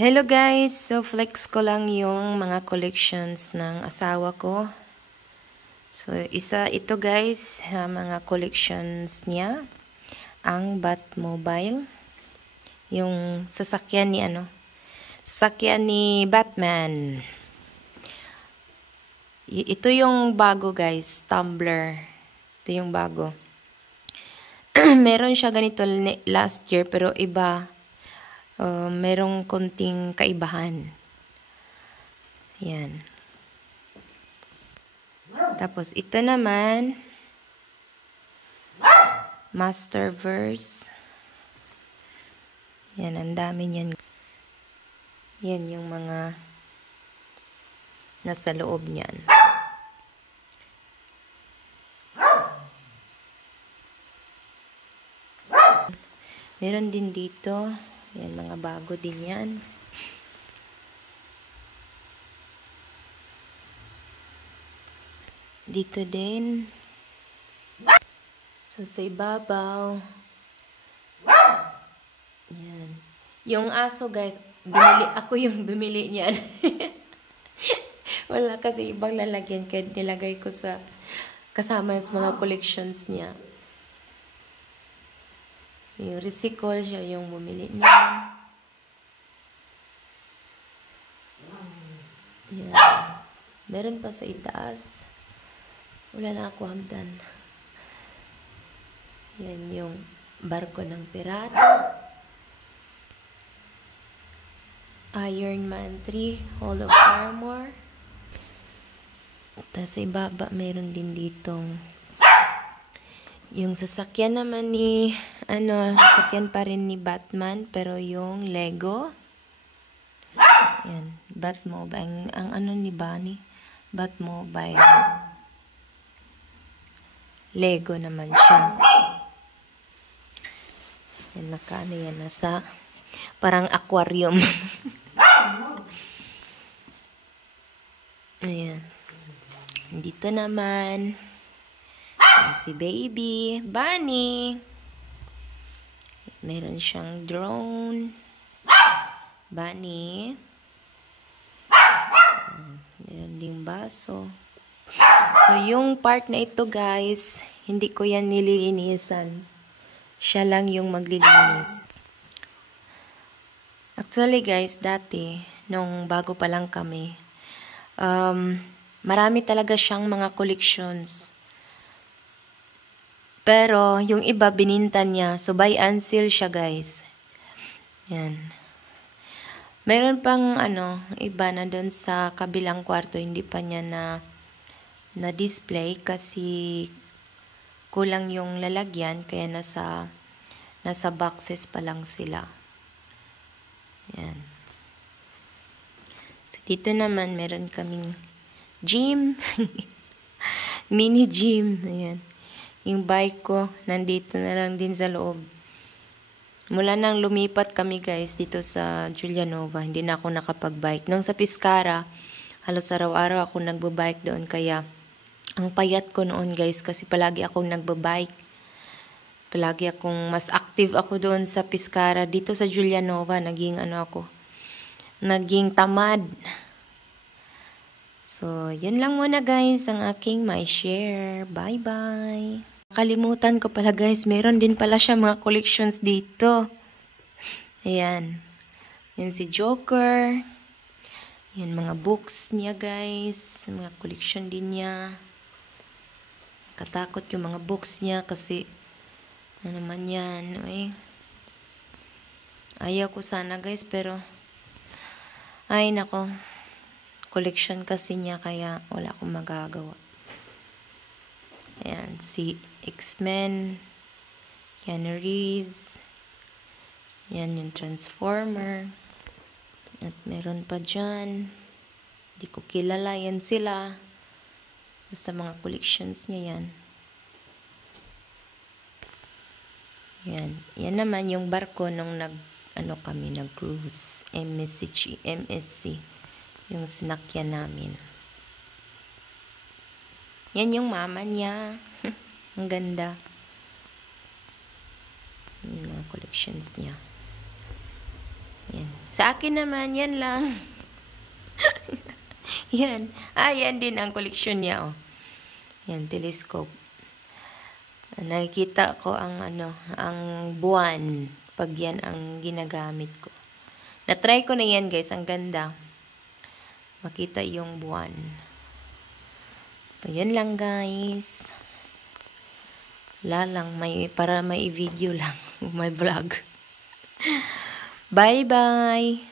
Hello guys! So flex ko lang yung mga collections ng asawa ko. So isa ito guys, mga collections niya. Ang Batmobile. Yung sasakyan ni sasakyan ni Batman. Ito yung bago guys, tumbler. Ito yung bago. Meron siya ganito last year pero iba. Merong konting kaibahan. Yan. Tapos, ito naman, Masterverse. Yan, ang dami niyan. Yan yung mga nasa loob niyan. Meron din dito. Yan, mga bago din yan. Dito din. So, sa ibabaw. Yan. Yung aso, guys, ako yung bumili niyan. Wala kasi ibang lalagyan. Kaya nilagay ko sa kasama sa mga collections niya. Yung recycle siya yung bumili niya. Yan. Meron pa sa itaas. Wala na ako hagdan. Yan yung barko ng pirata. Iron Man 3, Hall of Armor. Tapos sa ibaba, meron din ditong yung sasakyan naman ni, sasakyan pa rin ni Batman, pero yung Lego. Yan, Batmobile. Ang ni Bunny, Batmobile. Lego naman siya. Yan, yan, nasa parang aquarium. Ayan. Dito naman, si Baby Bunny. Meron siyang drone. Bunny. Meron ding baso. So, yung part na ito, guys, hindi ko yan nililinisan. Siya lang yung maglilinis. Actually, guys, dati, nung bago pa lang kami, marami talaga siyang mga collections. Pero, yung iba, bininta niya. So, buy and sell siya, guys. Yan. Meron pang, iba na doon sa kabilang kwarto. Hindi pa niya na display kasi kulang yung lalagyan. Kaya nasa boxes pa lang sila. Yan. So, dito naman, meron kaming gym. Mini gym. Ayan. Yung bike ko, nandito na lang din sa loob. Mula nang lumipat kami guys dito sa Julianova, hindi na ako nakapag-bike. Nung sa Piscara, halos araw-araw ako nagbo-bike doon. Kaya, ang payat ko noon guys kasi palagi akong nagbo-bike. Palagi akong mas active ako doon sa Piscara. Dito sa Julianova, naging naging tamad. So, yun lang muna guys ang aking my share. Bye-bye! Nakalimutan ko pala guys, meron din pala siya mga collections dito. Ayan. Yan si Joker. Yan mga books niya guys. Mga collection din niya. Katakot yung mga books niya kasi ano naman yan. Ayaw ko sana guys pero ay nako. Collection kasi niya kaya wala akong magagawa. Ayan, si X-Men, Keanu Reeves. Yan yung Transformer. At meron pa dyan. Hindi ko kilala yan sila. Basta mga collections niya yan. Yan. Yan naman yung barko nung nag-cruise. MSC. Yung sinakyan namin. Yan yung mama niya. Ang ganda. Yung mga collections niya. Yan. Sa akin naman, yan lang. Yan. Yan din ang koleksyon niya, oh. Yan, telescope. Nakikita ko ang ang buwan pag yan ang ginagamit ko. Na-try ko na yan, guys. Ang ganda. Makita yung buwan. So, yan lang, guys. Wala lang. Para may video lang. May vlog. Bye-bye!